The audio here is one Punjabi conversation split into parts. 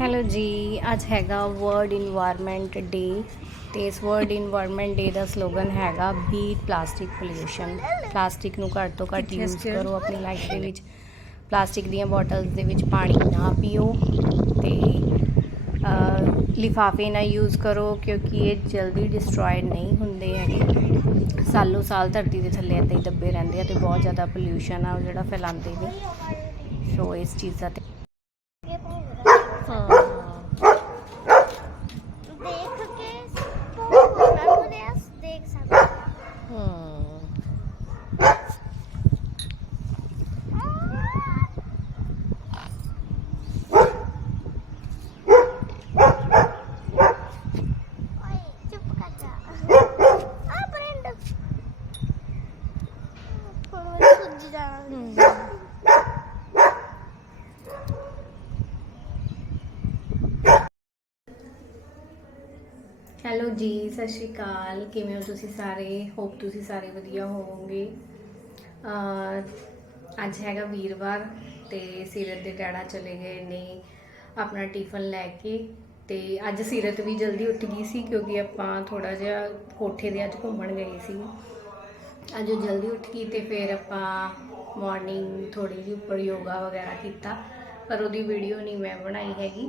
ਹੈਲੋ ਜੀ ਅੱਜ ਹੈਗਾ ਵਰਲਡ ਇਨਵਾਇਰਨਮੈਂਟ ਡੇ ਤੇ ਇਸ ਵਰਲਡ ਇਨਵਾਇਰਨਮੈਂਟ ਡੇ ਦਾ ਸਲੋਗਨ ਹੈਗਾ ਬੀਟ ਪਲਾਸਟਿਕ ਪੋਲਿਊਸ਼ਨ ਪਲਾਸਟਿਕ ਨੂੰ ਘੱਟ ਤੋਂ ਘੱਟ ਯੂਜ਼ ਕਰੋ ਆਪਣੀ ਲਾਈਫ ਦੇ ਵਿੱਚ। ਪਲਾਸਟਿਕ ਦੀਆਂ ਬੋਟਲਸ ਦੇ ਵਿੱਚ ਪਾਣੀ ਨਾ ਪੀਓ ਤੇ ਲਿਫਾਫੇ ਨਾ ਯੂਜ਼ ਕਰੋ ਕਿਉਂਕਿ ਇਹ ਜਲਦੀ ਡਿਸਟਰੋਇਡ ਨਹੀਂ ਹੁੰਦੇ ਹੈਗੇ। ਸਾਲੋ ਸਾਲ ਧਰਤੀ ਦੇ ਥੱਲੇ ਏਦਾਂ ਹੀ ਦੱਬੇ ਰਹਿੰਦੇ ਆ ਤੇ ਬਹੁਤ ਜ਼ਿਆਦਾ ਪੋਲਿਊਸ਼ਨ ਆ ਉਹ ਜਿਹੜਾ ਫੈਲਾਉਂਦੇ ਨੇ। ਸੋ ਇਸ ਚੀਜ਼ ਦਾ ਤੇ ਹਾਂ ਦੇਖ ਕੇ ਉਹਨਾਂ ਨੂੰ ਦੇ ਦੇਖ ਸਕਦੇ ਹਮ ਓਏ ਚੁੱਪ ਕਰ ਜਾ ਆ ਫਰੈਂਡ ਹੁਣ ਮੈਂ ਸੁੱਜ ਜਾਣਾ ਹੈਲੋ ਜੀ, ਸਤਿ ਸ਼੍ਰੀ ਅਕਾਲ। ਕਿਵੇਂ ਹੋ ਤੁਸੀਂ ਸਾਰੇ? ਹੋਪ ਤੁਸੀਂ ਸਾਰੇ ਵਧੀਆ ਹੋਵੋਗੇ। ਅੱਜ ਹੈਗਾ ਵੀਰਵਾਰ ਤੇ ਸੀਰਤ ਦੇ ਡੈਡਾ ਚਲੇ ਗਏ ਨੇ ਆਪਣਾ ਟਿਫਨ ਲੈ ਕੇ ਤੇ ਅੱਜ ਸੀਰਤ ਵੀ ਜਲਦੀ ਉੱਠ ਗਈ ਸੀ ਕਿਉਂਕਿ ਆਪਾਂ ਥੋੜਾ ਜਿਹਾ ਕੋਠੇ ਦੇ ਅੱਜ ਘੁੰਮਣ ਗਏ ਸੀ। ਅੱਜ ਉਹ ਜਲਦੀ ਉੱਠ ਗਈ ਤੇ ਫਿਰ ਆਪਾਂ ਮਾਰਨਿੰਗ ਥੋੜੀ ਜਿਹੀ ਉੱਪਰ ਯੋਗਾ ਵਗੈਰਾ ਕੀਤਾ, ਪਰ ਉਹਦੀ ਵੀਡੀਓ ਨਹੀਂ ਮੈਂ ਬਣਾਈ ਹੈਗੀ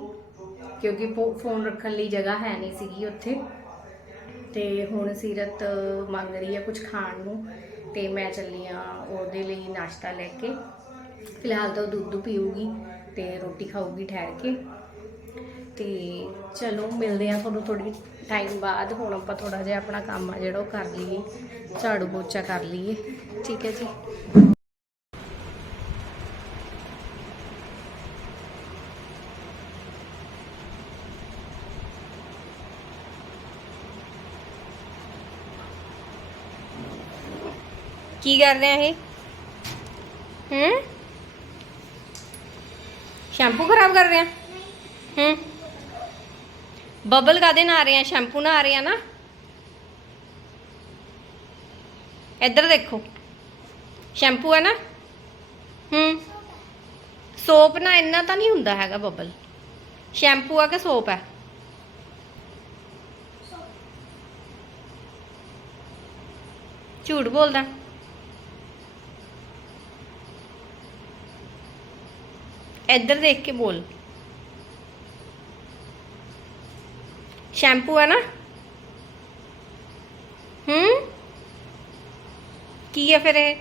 ਕਿਉਂਕਿ ਫੋ- ਫੋਨ ਰੱਖਣ ਲਈ ਜਗ੍ਹਾ ਹੈ ਨਹੀਂ ਸੀਗੀ ਉੱਥੇ। ਤੇ ਹੁਣ ਸੀਰਤ ਮੰਗ ਰਹੀ ਹੈ ਕੁਝ ਖਾਣ ਨੂੰ ਤੇ ਮੈਂ ਚੱਲੀ ਆ ਉਹਦੇ ਲਈ ਨਾਸ਼ਤਾ ਲੈ ਕੇ। ਫਿਲਹਾਲ ਤਾਂ ਉਹ ਦੁੱਧ ਪੀਊਗੀ ਤੇ ਰੋਟੀ ਖਾਊਗੀ ਠਹਿਰ ਕੇ। ਤੇ ਚਲੋ ਮਿਲਦੇ ਆ ਤੁਹਾਨੂੰ ਥੋੜੀ ਟਾਈਮ ਬਾਅਦ, ਹੁਣ ਆਪਾਂ ਥੋੜਾ ਜਿਹਾ ਆਪਣਾ ਕੰਮ ਆ ਜਿਹੜਾ ਉਹ ਕਰ ਲਈਏ, ਝਾੜੂ ਪੋਚਾ ਕਰ ਲਈਏ। ਠੀਕ ਹੈ ਜੀ। ਕੀ ਕਰ ਰਹੇ ਆ ਇਹ ਹੂੰ ਸ਼ੈਂਪੂ ਖਰਾਬ ਕਰ ਰਹੇ ਆ ਹੂੰ ਬਬਲ ਕਾਦੇ ਨਾ ਆ ਰਹੇ ਆ ਸ਼ੈਂਪੂ ਨਾ ਆ ਰਹੇ ਆ ਨਾ ਇੱਧਰ ਦੇਖੋ ਸ਼ੈਂਪੂ ਹੈ ਨਾ ਹੂੰ ਸੋਪ ਨਾ ਇੰਨਾ ਤਾਂ ਨਹੀਂ ਹੁੰਦਾ ਹੈਗਾ ਬਬਲ ਸ਼ੈਂਪੂ ਆ ਕਿ ਸੋਪ ਹੈ ਝੂਠ ਬੋਲਦਾ ਇੱਧਰ ਦੇਖ ਕੇ ਬੋਲ। ਸ਼ੈਂਪੂ ਹੈ ਨਾ। ਹੂੰ? ਕੀ ਹੈ ਫਿਰ ਇਹ?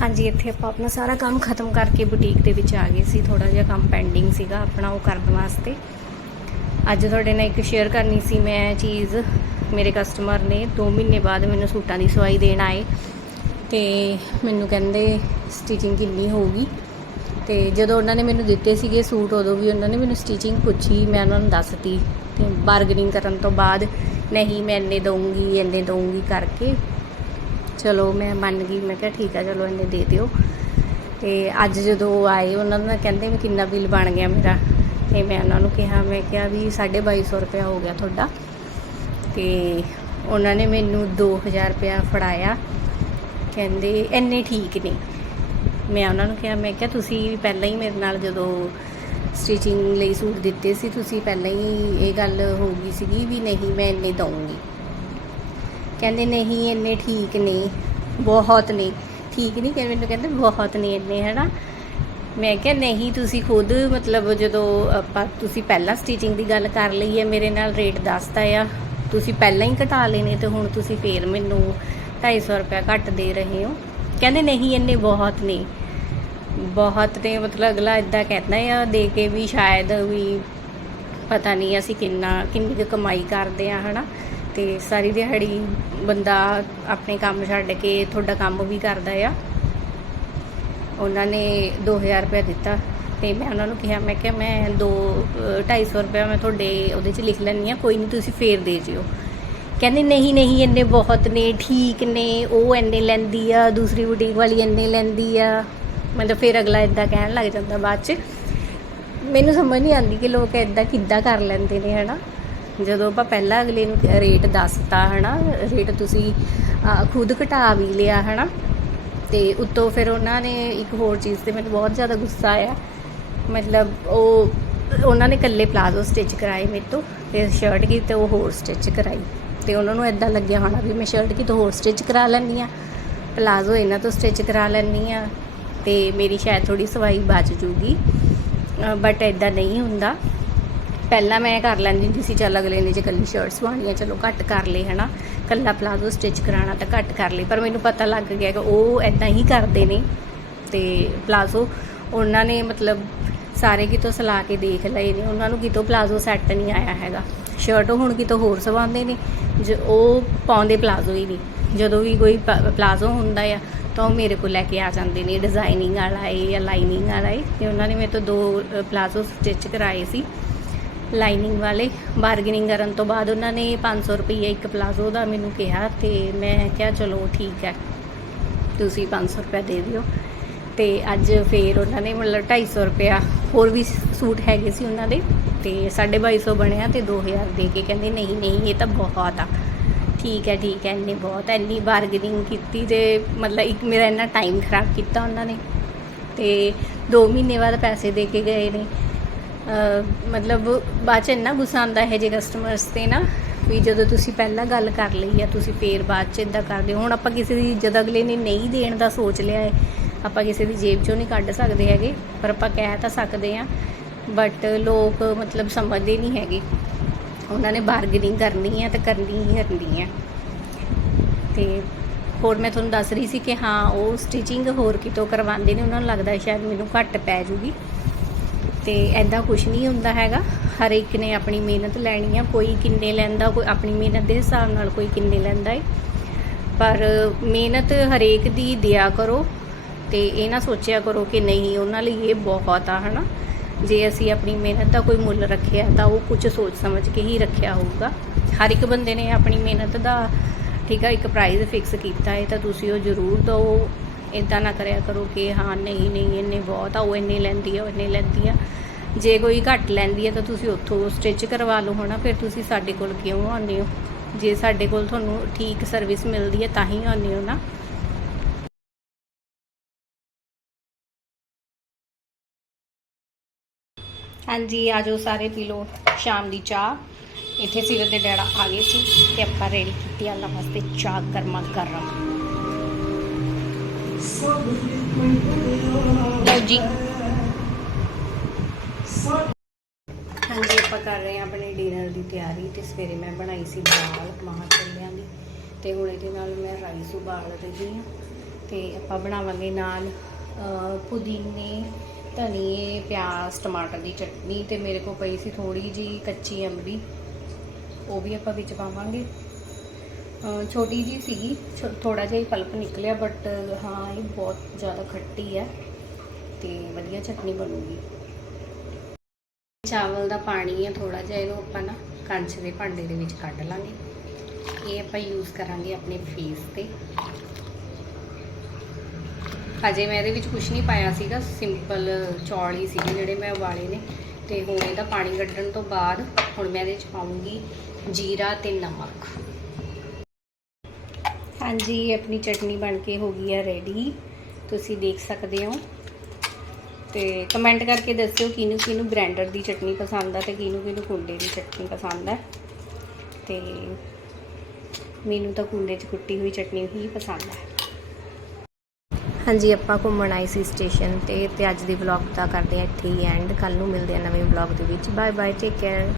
ਹਾਂਜੀ, ਇੱਥੇ ਆਪਾਂ ਆਪਣਾ ਸਾਰਾ ਕੰਮ ਖਤਮ ਕਰਕੇ ਬੁਟੀਕ ਦੇ ਵਿੱਚ ਆ ਗਏ ਸੀ। ਥੋੜਾ ਜਿਹਾ ਕੰਮ ਪੈਂਡਿੰਗ ਸੀਗਾ ਆਪਣਾ, ਉਹ ਕਰਨ ਵਾਸਤੇ। ਅੱਜ ਤੁਹਾਡੇ ਨਾਲ ਇੱਕ ਸ਼ੇਅਰ ਕਰਨੀ ਸੀ, ਮੈਂ ਚੀਜ਼ ਮੇਰੇ ਕਸਟਮਰ ਨੇ 2 ਮਹੀਨੇ ਬਾਅਦ ਮੈਨੂੰ ਸੂਟਾਂ ਦੀ ਸਵਾਈ ਦੇਣ ਆਏ ਤੇ ਮੈਨੂੰ ਕਹਿੰਦੇ ਸਟਿਚਿੰਗ ਕਿੰਨੀ ਹੋਊਗੀ। ਤੇ ਜਦੋਂ ਉਹਨਾਂ ਨੇ ਮੈਨੂੰ ਦਿੱਤੇ ਸੀਗੇ ਸੂਟ, ਉਦੋਂ ਵੀ ਉਹਨਾਂ ਨੇ ਮੈਨੂੰ ਸਟਿਚਿੰਗ ਪੁੱਛੀ, ਮੈਂ ਉਹਨਾਂ ਨੂੰ ਦੱਸਤੀ ਤੇ ਬਾਰਗਨਿੰਗ ਕਰਨ ਤੋਂ ਬਾਅਦ, ਨਹੀਂ, ਮੈਂ ਇੰਨੇ ਦਊਂਗੀ ਇੰਨੇ ਦਊਂਗੀ ਕਰਕੇ। ਚਲੋ, ਮੈਂ ਮੰਨ ਗਈ, ਮੈਂ ਕਿਹਾ ਠੀਕ ਆ, ਚਲੋ ਇੰਨੇ ਦੇ ਦਿਓ। ਤੇ ਅੱਜ ਜਦੋਂ ਆਏ, ਉਹਨਾਂ ਨੇ ਕਹਿੰਦੇ ਮੈਂ ਕਿੰਨਾ ਬਿੱਲ ਬਣ ਗਿਆ ਮੇਰਾ। ਤੇ ਮੈਂ ਉਹਨਾਂ ਨੂੰ ਕਿਹਾ, ਮੈਂ ਕਿਹਾ ਵੀ 2250 ਰੁਪਇਆ ਹੋ ਗਿਆ ਤੁਹਾਡਾ। ਤੇ ਉਹਨਾਂ ਨੇ ਮੈਨੂੰ 2000 ਰੁਪਇਆ ਫੜਾਇਆ। ਕਹਿੰਦੇ ਇੰਨੇ ਠੀਕ ਨੇ। ਮੈਂ ਉਹਨਾਂ ਨੂੰ ਕਿਹਾ, ਮੈਂ ਕਿਹਾ ਤੁਸੀਂ ਪਹਿਲਾਂ ਹੀ ਮੇਰੇ ਨਾਲ ਜਦੋਂ ਸਟਿਚਿੰਗ ਲਈ ਸੂਟ ਦਿੱਤੇ ਸੀ, ਤੁਸੀਂ ਪਹਿਲਾਂ ਹੀ ਇਹ ਗੱਲ ਹੋ ਗਈ ਸੀਗੀ ਵੀ ਨਹੀਂ, ਮੈਂ ਇੰਨੇ ਦਊਂਗੀ। ਕਹਿੰਦੇ ਨਹੀਂ, ਇੰਨੇ ਠੀਕ ਨੇ, ਬਹੁਤ ਨੇ। ਠੀਕ ਨਹੀਂ, ਕਹਿੰਦੇ ਮੈਨੂੰ ਕਹਿੰਦੇ ਬਹੁਤ ਨੇ ਇੰਨੇ, ਹੈਨਾ? ਮੈਂ ਕਿਹਾ ਨਹੀਂ, ਤੁਸੀਂ ਖੁਦ ਮਤਲਬ ਜਦੋਂ ਆਪਾਂ ਤੁਸੀਂ ਪਹਿਲਾਂ ਸਟਿਚਿੰਗ ਦੀ ਗੱਲ ਕਰ ਲਈ ਹੈ, ਮੇਰੇ ਨਾਲ ਰੇਟ ਦੱਸਤਾ ਆ। ਤੁਸੀਂ ਪਹਿਲਾਂ ਹੀ ਘਟਾ ਲੈਨੇ, ਤੇ ਹੁਣ ਤੁਸੀਂ ਫੇਰ ਮੈਨੂੰ 250 ਰੁਪਇਆ ਘੱਟ ਦੇ ਰਹੇ ਹੋ। ਕਹਿੰਦੇ ਨਹੀਂ, ਇੰਨੇ ਬਹੁਤ ਨੇ। ਬਹੁਤ ਨੇ, ਮਤਲਬ ਅਗਲਾ ਇਦਾਂ ਕਹਿੰਦਾ ਆ, ਦੇ ਕੇ ਵੀ ਸ਼ਾਇਦ ਵੀ ਪਤਾ ਨਹੀਂ ਅਸੀਂ ਕਿੰਨਾ, ਕਿੰਨੀ ਕੁ ਕਮਾਈ ਕਰਦੇ ਆ, ਹਨਾ। ਤੇ ਸਾਰੀ ਦਿਹਾੜੀ ਬੰਦਾ ਆਪਣੇ ਕੰਮ ਛੱਡ ਕੇ ਤੁਹਾਡਾ ਕੰਮ ਵੀ ਕਰਦਾ ਆ। ਉਹਨਾਂ ਨੇ 2000 ਰੁਪਏ ਦਿੱਤਾ ਤੇ ਮੈਂ ਉਹਨਾਂ ਨੂੰ ਕਿਹਾ, ਮੈਂ ਕਿਹਾ, ਮੈਂ 2 250 ਰੁਪਏ ਮੈਂ ਤੁਹਾਡੇ ਉਹਦੇ 'ਚ ਲਿਖ ਲੈਣੀ ਆ ਕੋਈ ਨਹੀਂ ਤੁਸੀਂ ਫੇਰ ਦੇ ਜਿਓ। ਕਹਿੰਦੇ, ਨਹੀਂ ਨਹੀਂ, ਇੰਨੇ ਬਹੁਤ ਨੇ, ਠੀਕ ਨੇ, ਉਹ ਇੰਨੇ ਲੈਂਦੀ ਆ, ਦੂਸਰੀ ਬੁਟੀਕ ਵਾਲੀ ਇੰਨੇ ਲੈਂਦੀ ਆ। ਮਤਲਬ ਫਿਰ ਅਗਲਾ ਇਦਾਂ ਕਹਿਣ ਲੱਗ ਜਾਂਦਾ ਬਾਅਦ 'ਚ। ਮੈਨੂੰ ਸਮਝ ਨਹੀਂ ਆਉਂਦੀ ਕਿ ਲੋਕ ਇਦਾਂ ਕਿੱਦਾਂ ਕਰ ਲੈਂਦੇ ਨੇ, ਹਨਾ? ਜਦੋਂ ਆਪਾਂ ਪਹਿਲਾਂ ਅਗਲੇ ਨੂੰ ਰੇਟ ਦੱਸਤਾ, ਹਨਾ? ਰੇਟ ਤੁਸੀਂ ਖੁਦ ਘਟਾ ਵੀ ਲਿਆ, ਹਨਾ? ਤੇ ਉੱਤੋਂ ਫਿਰ ਉਹਨਾਂ ਨੇ ਇੱਕ ਹੋਰ ਚੀਜ਼ ਤੇ ਮੈਨੂੰ ਬਹੁਤ ਜ਼ਿਆਦਾ ਗੁੱਸਾ ਆਇਆ। ਮਤਲਬ ਉਹ, ਉਹਨਾਂ ਨੇ ਇਕੱਲੇ ਪਲਾਜ਼ੋ ਸਟਿਚ ਕਰਾਏ ਮੇਰੇ ਤੋਂ ਤੇ ਸ਼ਰਟ ਕੀ ਤੇ ਉਹ ਹੋਰ ਸਟਿਚ ਕਰਾਈ। ਤੇ ਉਹਨਾਂ ਨੂੰ ਇਦਾਂ ਲੱਗਿਆ ਹੋਣਾ ਵੀ ਮੈਂ ਸ਼ਰਟ ਕੀ ਤੋਂ ਹੋਰ ਸਟਿਚ ਕਰਾ ਲੈਂਦੀ ਆ ਪਲਾਜ਼ੋ ਇਹਨਾਂ ਤੋਂ ਸਟਿਚ ਕਰਾ ਲੈਂਦੀ ਆ ਤੇ ਮੇਰੀ ਸ਼ਾਇਦ ਥੋੜੀ ਸਵਾਈ ਬਚ ਜੂਗੀ। ਬਟ ਇਦਾਂ ਨਹੀਂ ਹੁੰਦਾ। ਪਹਿਲਾਂ ਮੈਂ ਕਰ ਲੈਂਦੀ ਹੁੰਦੀ ਸੀ, ਚੱਲ ਅਗਲੇ ਨੇ ਜੇ ਕੱਲੀ ਸ਼ਰਟ ਸਵਾਉਣੀ ਆ ਚਲੋ ਘੱਟ ਕਰ ਲਈ ਹਨਾ। ਕੱਲਾ ਪਲਾਜ਼ੋ ਸਟਿਚ ਕਰਾਉਣਾ ਤਾਂ ਘੱਟ ਕਰ ਲਈ ਪਰ ਮੈਨੂੰ ਪਤਾ ਲੱਗ ਗਿਆ ਕਿ ਉਹ ਇਦਾਂ ਹੀ ਕਰਦੇ ਨੇ। ਤੇ ਪਲਾਜ਼ੋ ਉਹਨਾਂ ਨੇ ਮਤਲਬ ਸਾਰੇ ਕਿਤੋਂ ਸਲਾ ਕੇ ਦੇਖ ਲਏ ਨੇ, ਉਹਨਾਂ ਨੂੰ ਕਿਤੋਂ ਪਲਾਜ਼ੋ ਸੈੱਟ ਨਹੀਂ ਆਇਆ ਹੈਗਾ। ਸ਼ਰਟ ਹੁਣ ਕਿਤੋਂ ਹੋਰ ਸਵਾਉਂਦੇ ਨੇ, ਜ ਉਹ ਪਾਉਂਦੇ ਪਲਾਜ਼ੋ ਹੀ ਨਹੀਂ। ਜਦੋਂ ਵੀ ਕੋਈ ਪ- ਪਲਾਜ਼ੋ ਹੁੰਦਾ ਆ, ਤਾਂ ਉਹ ਮੇਰੇ ਕੋਲ ਲੈ ਕੇ ਆ ਜਾਂਦੇ ਨੇ ਡਿਜ਼ਾਈਨਿੰਗ ਵਾਲਾ ਏ ਜਾਂ ਲਾਈਨਿੰਗ ਵਾਲਾ ਏ। ਤੇ ਉਹਨਾਂ ਨੇ ਮੇਰੇ ਤੋਂ ਦੋ ਪਲਾਜ਼ੋ ਸਟਿਚ ਕਰਾਏ ਸੀ। ਲਾਈਨਿੰਗ ਵਾਲੇ ਬਾਰਗੇਨਿੰਗ ਕਰਨ ਤੋਂ ਬਾਅਦ ਉਹਨਾਂ ਨੇ 500 ਰੁਪਏ ਇੱਕ ਪਲਾਜ਼ੋ ਦਾ ਮੈਨੂੰ ਕਿਹਾ ਤੇ ਮੈਂ ਕਿਹਾ ਚਲੋ ਠੀਕ ਹੈ, ਤੁਸੀਂ 500 ਰੁਪਏ ਦੇ ਦਿਓ। ਤੇ ਅੱਜ ਫੇਰ ਉਹਨਾਂ ਨੇ ਮਤਲਬ 250 ਰੁਪਇਆ ਹੋਰ ਵੀ ਸੂਟ ਹੈਗੇ ਸੀ ਉਹਨਾਂ ਦੇ ਤੇ 2250 ਬਣਿਆ ਤੇ 2000 ਦੇ ਕੇ ਕਹਿੰਦੇ ਨਹੀਂ ਨਹੀਂ, ਇਹ ਤਾਂ ਬਹੁਤ ਆ। ਠੀਕ ਹੈ ਠੀਕ ਹੈ, ਇੰਨੇ ਬਹੁਤ ਇੰਨੀ ਬਾਰਗੇਨਿੰਗ ਕੀਤੀ ਤੇ ਮਤਲਬ ਇੱਕ ਮੇਰਾ ਇੰਨਾ ਟਾਈਮ ਖਰਾਬ ਕੀਤਾ ਉਹਨਾਂ ਨੇ। ਤੇ 2 ਮਹੀਨੇ ਬਾਅਦ ਪੈਸੇ ਦੇ ਕੇ ਗਏ ਨੇ। ਮਤਲਬ ਬਾਅਦ ਚ ਇੰਨਾ ਗੁੱਸਾ ਆਉਂਦਾ ਹੈ ਜੇ ਕਸਟਮਰਸ ਤੇ ਨਾ ਵੀ ਜਦੋਂ ਤੁਸੀਂ ਪਹਿਲਾਂ ਗੱਲ ਕਰ ਲਈ ਆ, ਤੁਸੀਂ ਫੇਰ ਬਾਅਦ ਚ ਇਦਾਂ ਕਰਦੇ ਹੋ। ਹੁਣ ਆਪਾਂ ਕਿਸੇ ਦੀ ਜਦ ਅਗਲੇ ਨੇ ਨਹੀਂ ਦੇਣ ਦਾ ਸੋਚ ਲਿਆ ਹੈ, ਆਪਾਂ ਕਿਸੇ ਦੀ ਜੇਬ ਚੋਂ ਨਹੀਂ ਕੱਢ ਸਕਦੇ ਹੈਗੇ, ਪਰ ਆਪਾਂ ਕਹਿ ਤਾਂ ਸਕਦੇ ਆ ਬਟ ਲੋਕ ਮਤਲਬ ਸਮਝਦੇ ਨਹੀਂ ਹੈਗੇ। ਉਹਨਾਂ ਨੇ ਬਾਰਗੇਨਿੰਗ ਕਰਨੀ ਹੈ ਤੇ ਕਰਨੀ ਹੀ ਕਰਨੀ ਹੈ ਤੇ ਹੋਰ ਮੈਂ ਤੁਹਾਨੂੰ ਦੱਸ ਰਹੀ ਸੀ ਕਿ ਹਾਂ, ਉਹ ਸਟਿਚਿੰਗ ਹੋਰ ਕਿਤੋਂ ਕਰਵਾਉਂਦੇ ਨੇ, ਉਹਨਾਂ ਨੂੰ ਲੱਗਦਾ ਸ਼ਾਇਦ ਮੈਨੂੰ ਘੱਟ ਪੈ ਜੂਗੀ। ਤੇ ਐਦਾਂ ਕੁਝ ਨਹੀਂ ਹੁੰਦਾ ਹੈਗਾ। ਹਰ ਇੱਕ ਨੇ ਆਪਣੀ ਮਿਹਨਤ ਲੈਣੀ ਆ, ਕੋਈ ਕਿੰਨੇ ਲੈਂਦਾ, ਕੋਈ ਆਪਣੀ ਮਿਹਨਤ ਦੇ ਹਿਸਾਬ ਨਾਲ ਕੋਈ ਕਿੰਨੇ ਲੈਂਦਾ ਏ। ਪਰ ਮਿਹਨਤ ਹਰੇਕ ਦੀ ਦਿਆ ਕਰੋ ਤੇ ਇਹ ਨਾ ਸੋਚਿਆ ਕਰੋ ਕਿ ਨਹੀਂ, ਉਹਨਾਂ ਲਈ ਇਹ ਬਹੁਤ ਆ, ਹਨਾ। ਜੇ ਅਸੀਂ ਆਪਣੀ ਮਿਹਨਤ ਦਾ ਕੋਈ ਮੁੱਲ ਰੱਖਿਆ, ਤਾਂ ਉਹ ਕੁਝ ਸੋਚ ਸਮਝ ਕੇ ਹੀ ਰੱਖਿਆ ਹੋਊਗਾ। ਹਰ ਇੱਕ ਬੰਦੇ ਨੇ ਆਪਣੀ ਮਿਹਨਤ ਦਾ, ਠੀਕ ਆ, ਇੱਕ ਪ੍ਰਾਈਜ਼ ਫਿਕਸ ਕੀਤਾ ਹੈ ਤਾਂ ਤੁਸੀਂ ਉਹ ਜ਼ਰੂਰ ਦਿਓ। ਇਦਾਂ ਨਾ ਕਰਿਆ ਕਰੋ ਕਿ ਹਾਂ, ਨਹੀਂ ਨਹੀਂ, ਇੰਨੇ ਬਹੁਤ ਆ, ਉਹ ਇੰਨੇ ਲੈਂਦੀ ਆ, ਉਹ ਇੰਨੇ ਲੈਂਦੀ ਆ। ਜੇ ਕੋਈ ਘੱਟ ਲੈਂਦੀ ਹੈ ਤਾਂ ਤੁਸੀਂ ਉੱਥੋਂ ਸਟਿਚ ਕਰਵਾ ਲਓ ਹਨਾ, ਫਿਰ ਤੁਸੀਂ ਸਾਡੇ ਕੋਲ ਕਿਉਂ ਆਉਂਦੇ ਹੋ? ਜੇ ਸਾਡੇ ਕੋਲ ਤੁਹਾਨੂੰ ਠੀਕ ਸਰਵਿਸ ਮਿਲਦੀ ਹੈ ਤਾਂ ਹੀ ਆਉਂਦੇ ਹੋ ਨਾ। ਹਾਂਜੀ ਆਜੋ ਸਾਰੇ ਪੀ ਲਓ ਸ਼ਾਮ ਦੀ ਚਾਹ। ਇੱਥੇ ਸੀਰਤ ਦੇ ਡੈਡਾ ਆ ਗਏ ਸੀ ਤੇ ਆਪਾਂ ਰੈਡੀ ਕੀਤੀ ਆਲਾ ਵਾਸਤੇ ਚਾਹ ਗਰਮਾ ਗਰਮ। ਲਓ ਜੀ। ਹਾਂਜੀ, ਆਪਾਂ ਕਰ ਰਹੇ ਹਾਂ ਆਪਣੇ ਡਿਨਰ ਦੀ ਤਿਆਰੀ ਤੇ ਸਵੇਰੇ ਮੈਂ ਬਣਾਈ ਸੀ ਦਾਲ ਮਾਂ ਛੋਲਿਆਂ ਦੀ ਤੇ ਹੁਣ ਇਹਦੇ ਨਾਲ ਮੈਂ ਰਾਈਸ ਉਬਾਲ ਰਹੀ ਹਾਂ ਤੇ ਆਪਾਂ ਬਣਾਵਾਂਗੇ ਨਾਲ ਪੁਦੀਨੇ, ਧਨੀਏ, ਪਿਆਜ਼, ਟਮਾਟਰ ਦੀ ਚਟਨੀ ਤੇ ਮੇਰੇ ਕੋਲ ਪਈ ਸੀ ਥੋੜੀ ਜੀ ਕੱਚੀ ਅੰਬੀ। ਉਹ ਵੀ ਆਪਾਂ ਵਿੱਚ ਪਾਵਾਂਗੇ। ਛੋਟੀ ਜੀ ਸੀਗੀ ਥੋੜਾ ਜਿਹਾ ਹੀ ਪਲਪ ਨਿਕਲਿਆ ਬਟ ਹਾਂ, ਇਹ ਬਹੁਤ ਜ਼ਿਆਦਾ ਖੱਟੀ ਹੈ ਤੇ ਵਧੀਆ ਚਟਨੀ ਬਣੂਗੀ। ਚਾਵਲ ਦਾ ਪਾਣੀ ਹੈ ਥੋੜਾ ਜਿਹਾ ਇਹਨੂੰ ਆਪਾਂ ਨਾ ਕੰਚ ਦੇ ਭਾਂਡੇ ਦੇ ਵਿੱਚ ਕੱਢ ਲਾਂਗੇ। ਇਹ ਆਪਾਂ ਯੂਜ਼ ਕਰਾਂਗੇ ਆਪਣੇ ਫੇਸ ਤੇ। ਅਜੇ ਮੈਂ ਇਹਦੇ ਵਿੱਚ ਕੁਝ ਨਹੀਂ ਪਾਇਆ ਸੀਗਾ ਸਿੰਪਲ ਚੌਲ ਹੀ ਸੀਗੇ ਜਿਹੜੇ ਮੈਂ ਉਬਾਲੇ ਨੇ। ਤੇ ਹੁਣ ਇਹਦਾ ਪਾਣੀ ਕੱਢਣ ਤੋਂ ਬਾਅਦ ਹੁਣ ਮੈਂ ਇਹਦੇ ਵਿੱਚ ਪਾਉਂਗੀ ਜੀਰਾ ਤੇ ਨਮਕ। ਹਾਂਜੀ ਆਪਣੀ ਚਟਨੀ ਬਣ ਕੇ ਹੋ ਗਈ ਹੈ ਰੈਡੀ ਤੁਸੀਂ ਦੇਖ ਸਕਦੇ ਹੋ। ਤੇ ਕਮੈਂਟ ਕਰਕੇ ਦੱਸਿਓ ਕਿਹਨੂੰ ਕਿਹਨੂੰ ਗ੍ਰੈਂਡਰ ਦੀ ਚਟਨੀ ਪਸੰਦ ਆ ਤੇ ਕਿਹਨੂੰ ਕਿਹਨੂੰ ਕੁੰਡੇ ਦੀ ਚਟਨੀ ਪਸੰਦ ਹੈ ਤੇ ਮੈਨੂੰ ਤਾਂ ਕੁੰਡੇ 'ਚ ਕੁੱਟੀ ਹੋਈ ਚਟਨੀ ਹੀ ਪਸੰਦ ਹੈ ਹਾਂਜੀ, ਆਪਾਂ ਘੁੰਮਣ ਆਏ ਸੀ ਸਟੇਸ਼ਨ ਤੇ ਤੇ ਅੱਜ ਦੀ ਵਲੌਗ ਦਾ ਕਰਦੇ ਆ ਇੱਥੇ ਹੀ ਐਂਡ ਕੱਲ ਨੂੰ ਮਿਲਦੇ ਆ ਨਵੇਂ ਵਲੌਗ ਦੇ ਵਿੱਚ। Bye bye take care